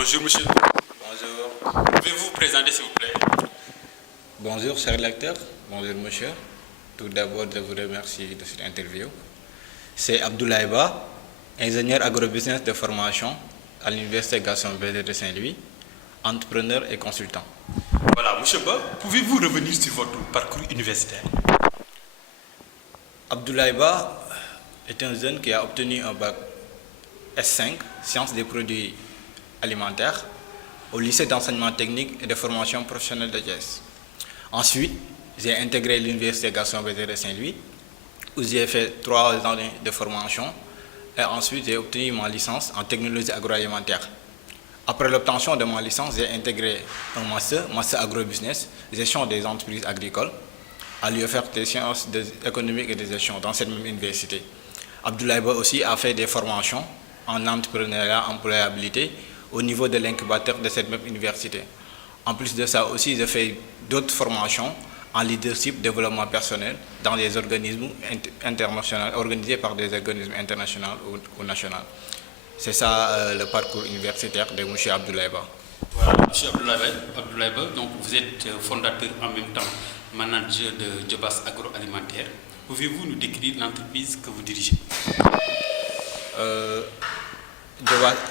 Bonjour monsieur. Bonjour. Pouvez-vous vous présenter s'il vous plaît? Bonjour, cher lecteur. Bonjour, monsieur. Tout d'abord, je vous remercie de cette interview. C'est Abdoulaye Ba, ingénieur agrobusiness de formation à l'Université Gaston Berger de Saint-Louis, entrepreneur et consultant. Voilà, monsieur Ba, pouvez-vous revenir sur votre parcours universitaire? Abdoulaye Ba est un jeune qui a obtenu un bac S5, sciences des produits alimentaires, au lycée d'enseignement technique et de formation professionnelle de Thiès. Ensuite, j'ai intégré l'Université Gaston Berger de Saint-Louis, où j'ai fait 3 années de formation, et ensuite j'ai obtenu ma licence en technologie agroalimentaire. Après l'obtention de ma licence, j'ai intégré un master agrobusiness, gestion des entreprises agricoles, à l'UFR des sciences économiques et de gestion dans cette même université. Abdoulaye Ba aussi a fait des formations en entrepreneuriat, employabilité au niveau de l'incubateur de cette même université. En plus de ça aussi, j'ai fait d'autres formations en leadership, développement personnel dans des organismes internationaux, organisés par des organismes internationaux ou nationaux. C'est ça le parcours universitaire de M. Abdoulaye Ba. Voilà, monsieur Abdoulaye Ba, donc vous êtes fondateur en même temps, manager de Jobas Agroalimentaire. Pouvez-vous nous décrire l'entreprise que vous dirigez?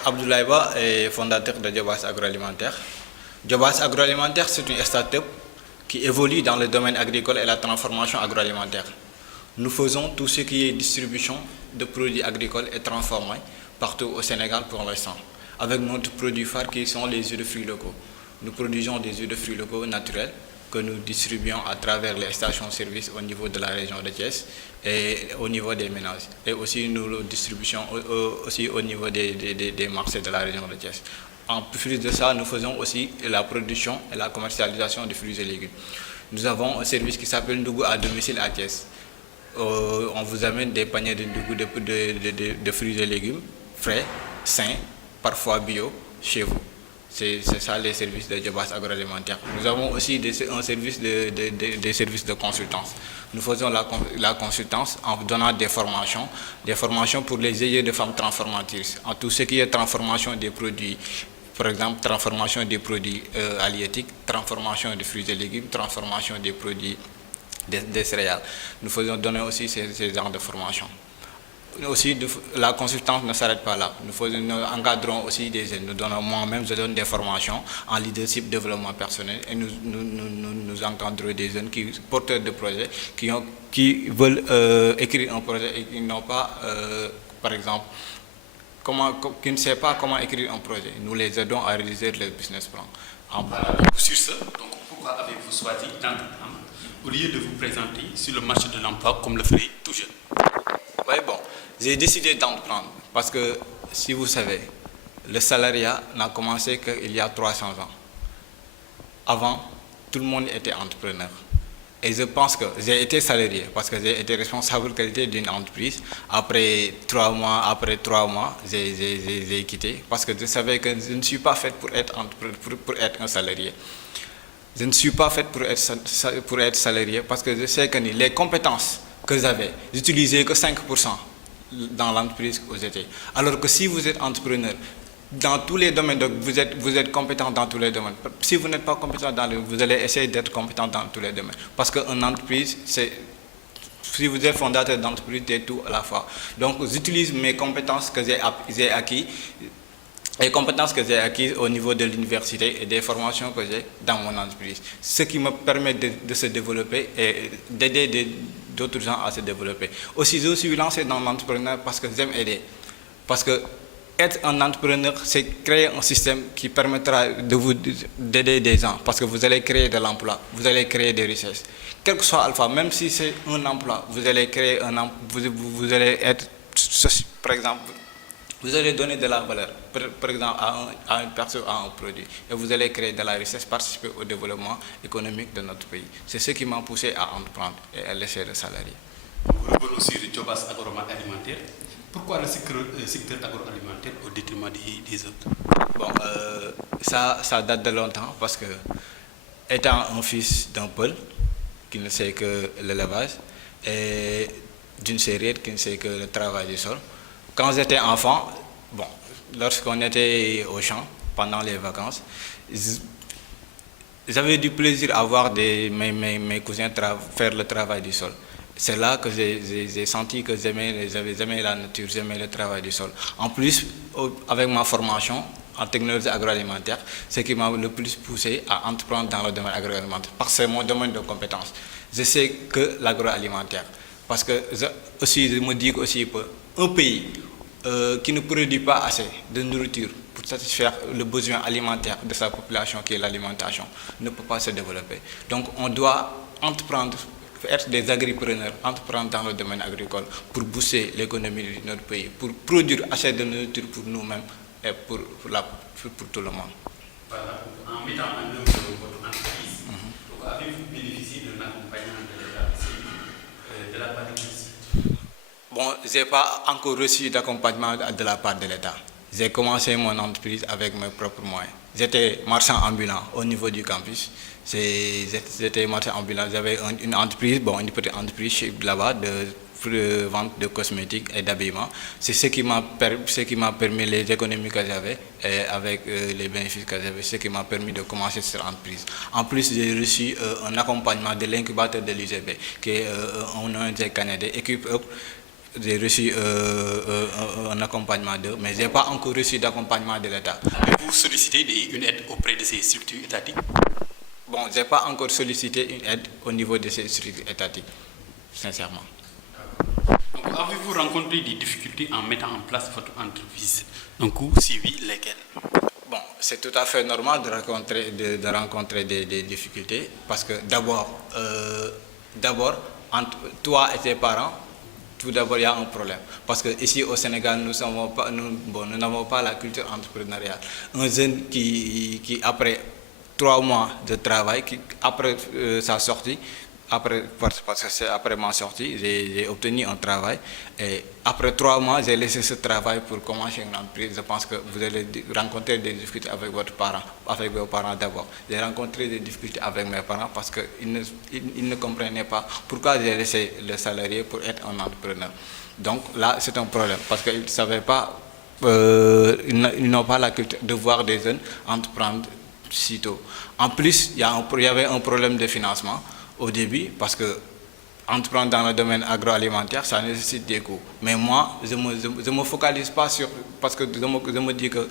Abdoulaye Ba est fondateur de Jobas Agroalimentaire. Jobas Agroalimentaire, c'est une start-up qui évolue dans le domaine agricole et la transformation agroalimentaire. Nous faisons tout ce qui est distribution de produits agricoles et transformés partout au Sénégal pour l'instant, avec notre produit phare qui sont les jus de fruits locaux. Nous produisons des jus de fruits locaux naturels que nous distribuons à travers les stations-service au niveau de la région de Thiès et au niveau des ménages. Et aussi nous le distribuons aussi au niveau des marchés de la région de Thiès. En plus de ça, nous faisons aussi la production et la commercialisation de fruits et légumes. Nous avons un service qui s'appelle Ndougou à domicile à Thiès. On vous amène des paniers de Ndougou de fruits et légumes frais, sains, parfois bio, chez vous. C'est ça les services de Jobas Agroalimentaire. Nous avons aussi un service des services de consultance. Nous faisons la consultance en donnant des formations pour les ayants de femmes transformatrices, en tout ce qui est transformation des produits. Par exemple, transformation des produits halieutiques, transformation des fruits et légumes, transformation des produits des céréales. Nous faisons donner aussi ces genres de formation. Aussi, la consultance ne s'arrête pas là. Nous encadrons aussi des jeunes. Moi-même, je donne des formations en leadership, développement personnel et nous encadrons des jeunes porteurs de projets qui veulent écrire un projet et qui n'ont pas, par exemple, qui ne savent pas comment écrire un projet. Nous les aidons à réaliser le business plan. Sur ce, donc, pourquoi avez-vous choisi d'entreprendre au lieu de vous présenter sur le marché de l'emploi comme le ferait tout jeune? Oui, bon, j'ai décidé d'entreprendre parce que, si vous savez, le salariat n'a commencé qu'il y a 300 ans. Avant, tout le monde était entrepreneur. Et je pense que j'ai été salarié parce que j'ai été responsable qualité d'une entreprise. Après 3 mois, j'ai quitté parce que je savais que je ne suis pas fait pour être un salarié. Je ne suis pas fait pour être salarié parce que je sais que les compétences que j'avais, j'utilisais que 5% dans l'entreprise où j'étais. Alors que si vous êtes entrepreneur, dans tous les domaines, donc vous êtes compétent dans tous les domaines. Si vous n'êtes pas compétent vous allez essayer d'être compétent dans tous les domaines. Parce qu'une entreprise, si vous êtes fondateur d'entreprise, c'est tout à la fois. Donc j'utilise mes compétences que j'ai acquises. Les compétences que j'ai acquises au niveau de l'université et des formations que j'ai dans mon entreprise. Ce qui me permet de se développer et d'aider d'autres gens à se développer. Aussi, je suis lancé dans l'entrepreneuriat parce que j'aime aider. Parce que être un entrepreneur, c'est créer un système qui permettra d'aider des gens. Parce que vous allez créer de l'emploi, vous allez créer des richesses. Quel que soit alpha, même si c'est un emploi, vous allez créer un emploi, vous allez être, par exemple, vous allez donner de la valeur, par exemple, à une personne, à un produit. Et vous allez créer de la richesse, participer au développement économique de notre pays. C'est ce qui m'a poussé à entreprendre et à laisser le salarié. Vous revenez aussi de Jobas Agroalimentaire. Pourquoi le secteur agroalimentaire au détriment des autres? Bon, ça date de longtemps parce que, étant un fils d'un Peul qui ne sait que l'élevage et d'une Sérère qui ne sait que le travail du sol, quand j'étais enfant, bon, lorsqu'on était au champ, pendant les vacances. J'avais du plaisir à voir mes cousins faire le travail du sol. C'est là que j'ai senti que j'avais aimé la nature, j'aimais le travail du sol. En plus, avec ma formation en technologie agroalimentaire, ce qui m'a le plus poussé à entreprendre dans le domaine agroalimentaire, parce que c'est mon domaine de compétence. Je sais que l'agroalimentaire, parce que je me dis aussi qu'un pays qui ne produit pas assez de nourriture pour satisfaire le besoin alimentaire de sa population, qui est l'alimentation, ne peut pas se développer. Donc on doit entreprendre, être des agripreneurs, entreprendre dans le domaine agricole pour booster l'économie de notre pays, pour produire assez de nourriture pour nous-mêmes et pour tout le monde. Voilà. En mettant en œuvre votre entreprise, avez-vous bénéficié d'un accompagnement de l'État de la part de qui? Bon, je n'ai pas encore reçu d'accompagnement de la part de l'État. J'ai commencé mon entreprise avec mes propres moyens. J'étais marchand ambulant au niveau du campus. J'étais marchand ambulant. J'avais une entreprise, une petite entreprise là-bas de vente de cosmétiques et d'habillement. C'est ce qui m'a permis les économies que j'avais et avec les bénéfices que j'avais, ce qui m'a permis de commencer cette entreprise. En plus, j'ai reçu un accompagnement de l'incubateur de l'UGB, qui est un ONG canadien, Equip Up. J'ai reçu un accompagnement d'eux, mais je n'ai pas encore reçu d'accompagnement de l'État. Vous sollicitez une aide auprès de ces structures étatiques? Bon, je n'ai pas encore sollicité une aide au niveau de ces structures étatiques, sincèrement. Donc, avez-vous rencontré des difficultés en mettant en place votre entreprise? Donc, si oui, lesquelles? Bon, c'est tout à fait normal de rencontrer des difficultés, parce que d'abord, entre toi et tes parents, tout d'abord, il y a un problème. Parce qu'ici au Sénégal, nous n'avons pas la culture entrepreneuriale. Un jeune qui après 3 mois de travail, après sa sortie, parce que c'est après ma sortie, j'ai obtenu un travail. Et après 3 mois, j'ai laissé ce travail pour commencer une entreprise. Je pense que vous allez rencontrer des difficultés avec vos parents d'abord. J'ai rencontré des difficultés avec mes parents parce qu'ils ne comprenaient pas pourquoi j'ai laissé le salarié pour être un entrepreneur. Donc là, c'est un problème parce qu'ils ne savaient pas, ils n'ont pas la culture de voir des jeunes entreprendre si tôt. En plus, il y avait un problème de financement au début, parce que entreprendre dans le domaine agroalimentaire, ça nécessite des coûts. Mais moi, je ne me focalise pas sur... Parce que je me dis que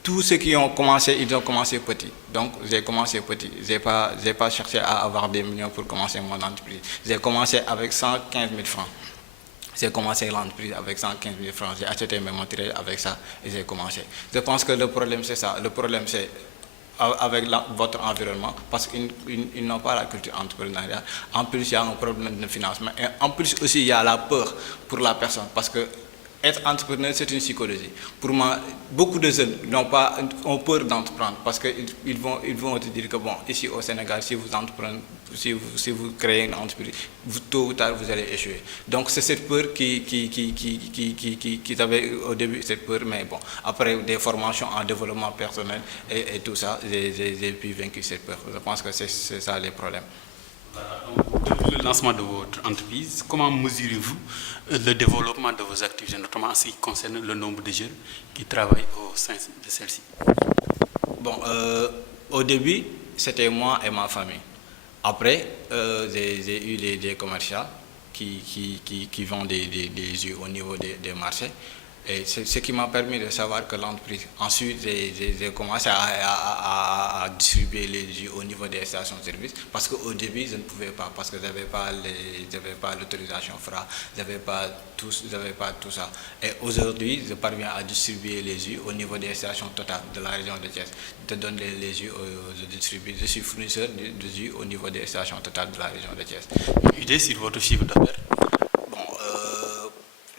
tous ceux qui ont commencé, ils ont commencé petit. Donc, j'ai commencé petit. Je n'ai pas cherché à avoir des millions pour commencer mon entreprise. J'ai commencé avec 115 000 francs. J'ai commencé l'entreprise avec 115 000 francs. J'ai acheté mes matériels avec ça et j'ai commencé. Je pense que le problème, c'est ça. Le problème, c'est avec votre environnement, parce qu'ils n'ont pas la culture entrepreneuriale. En plus, il y a un problème de financement. Et en plus aussi, il y a la peur pour la personne, parce que être entrepreneur, c'est une psychologie. Pour moi, beaucoup de jeunes ont peur d'entreprendre, parce qu'ils vont te dire que, bon, ici au Sénégal, si vous entreprenez, si vous créez une entreprise, tôt ou tard, vous allez échouer. Donc, c'est cette peur qui avait au début, cette peur, mais bon, après des formations en développement personnel et tout ça, j'ai pu vaincre cette peur. Je pense que c'est ça les problèmes. Voilà, donc, depuis le lancement de votre entreprise, comment mesurez-vous le développement de vos activités, notamment en ce qui concerne le nombre de jeunes qui travaillent au sein de celle-ci? Bon, au début, c'était moi et ma famille. Après, j'ai eu des commerciaux qui vendent des jus au niveau des marchés. Et c'est ce qui m'a permis de savoir que l'entreprise. Ensuite, j'ai commencé à distribuer les jus au niveau des stations-service, parce qu'au début, je ne pouvais pas, parce que je n'avais pas l'autorisation FRA, je n'avais pas tout ça. Et aujourd'hui, je parviens à distribuer les jus au niveau des stations Total de la région de Thiès. Je donne les jus, je suis fournisseur de jus au niveau des stations Total de la région de Thiès. Une idée sur votre chiffre d'affaires?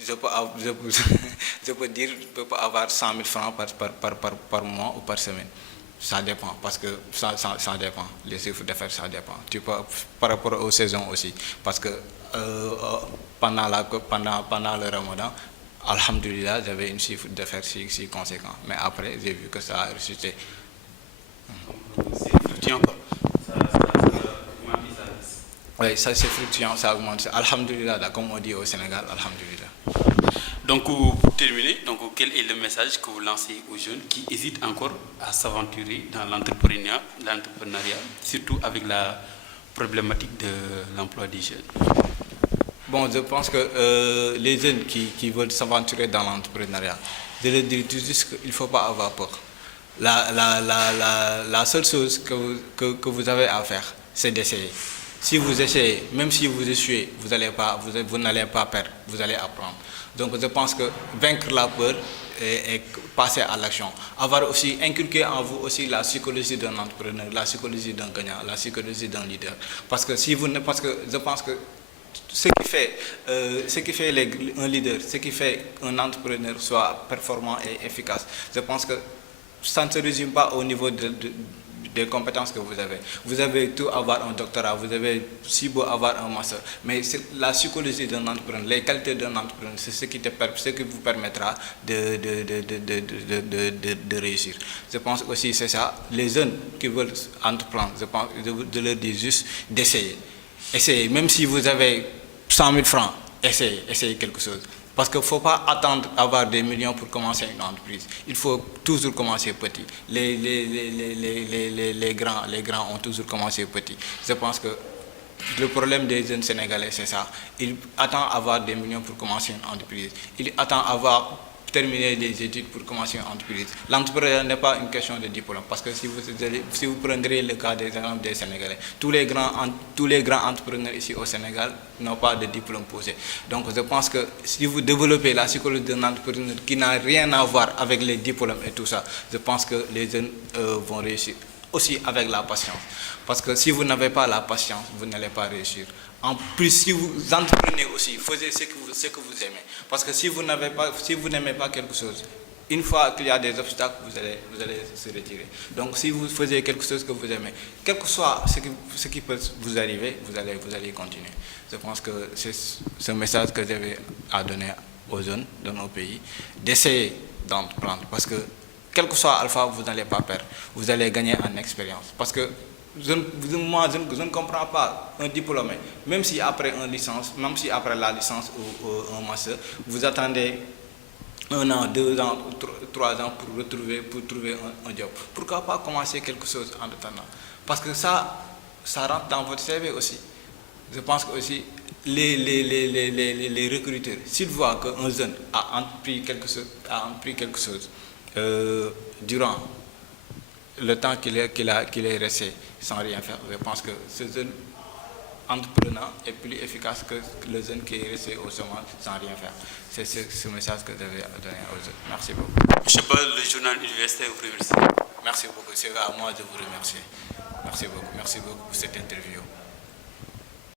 Je peux dire que je peux avoir 100 000 francs par mois ou par semaine. Ça dépend, parce que ça dépend. Les chiffres d'affaires, ça dépend. Par rapport aux saisons aussi. Parce que pendant le Ramadan, alhamdoulilah, j'avais un chiffre d'affaires si conséquent. Mais après, j'ai vu que ça a ressuscité. C'est fluctuant, quoi. Oui, ça c'est fluctuant, ça augmente. Alhamdoulilah, comme on dit au Sénégal, alhamdoulilah. Donc, pour terminer, donc, quel est le message que vous lancez aux jeunes qui hésitent encore à s'aventurer dans l'entrepreneuriat, surtout avec la problématique de l'emploi des jeunes? Bon, je pense que les jeunes qui veulent s'aventurer dans l'entrepreneuriat, je leur dis tout juste qu'il ne faut pas avoir peur. La seule chose que vous avez à faire, c'est d'essayer. Si vous essayez, même si vous échouez, vous n'allez pas perdre, vous allez apprendre. Donc je pense que vaincre la peur et passer à l'action. Avoir aussi inculqué en vous aussi la psychologie d'un entrepreneur, la psychologie d'un gagnant, la psychologie d'un leader. Parce que si vous ne, parce que je pense que ce qui fait un leader, ce qui fait qu'un entrepreneur soit performant et efficace, je pense que ça ne se résume pas au niveau des compétences que vous avez. Vous avez tout avoir un doctorat, vous avez si beau avoir un master, mais c'est la psychologie d'un entrepreneur, les qualités d'un entrepreneur, c'est ce qui vous permettra de réussir. Je pense aussi c'est ça, les jeunes qui veulent entreprendre, je pense, de leur dire juste d'essayer. Essayez, même si vous avez 100 000 francs, essayez quelque chose. Parce qu'il ne faut pas attendre d'avoir des millions pour commencer une entreprise. Il faut toujours commencer petit. Les grands ont toujours commencé petit. Je pense que le problème des jeunes Sénégalais, c'est ça. Ils attendent d'avoir des millions pour commencer une entreprise. Ils attendent d'avoir terminé des études pour commencer une entreprise. L'entrepreneuriat n'est pas une question de diplôme, parce que si vous prendrez le cas des exemples des Sénégalais, tous les grands entrepreneurs ici au Sénégal n'ont pas de diplôme posé. Donc je pense que si vous développez la psychologie d'un entrepreneur qui n'a rien à voir avec les diplômes et tout ça, je pense que les jeunes vont réussir. Aussi avec la patience. Parce que si vous n'avez pas la patience, vous n'allez pas réussir. En plus, si vous entreprenez aussi, faites ce que vous aimez. Parce que si vous n'aimez pas quelque chose, une fois qu'il y a des obstacles, vous allez se retirer. Donc si vous faisiez quelque chose que vous aimez, quel que soit ce qui peut vous arriver, vous allez continuer. Je pense que c'est ce message que j'avais à donner aux jeunes de nos pays, d'essayer d'entreprendre. Parce que quel que soit alpha, vous n'allez pas perdre. Vous allez gagner en expérience. Parce que je ne comprends pas un diplômé, même si après une licence, même si après la licence ou un master, vous attendez 1 an, 2 ans, 3 ans pour trouver un job. Pourquoi pas commencer quelque chose en attendant? Parce que ça rentre dans votre CV aussi. Je pense que aussi les recruteurs, s'ils voient qu'un jeune a entrepris quelque chose, durant le temps qu'il est resté sans rien faire, je pense que ce jeune entrepreneur est plus efficace que le jeune qui est resté au chômage sans rien faire. C'est ce message que je devais donner aux jeunes. Merci beaucoup. Monsieur Paul, le journal universitaire vous remercie. Merci beaucoup. C'est à moi de vous remercier. Merci beaucoup. Merci beaucoup pour cette interview.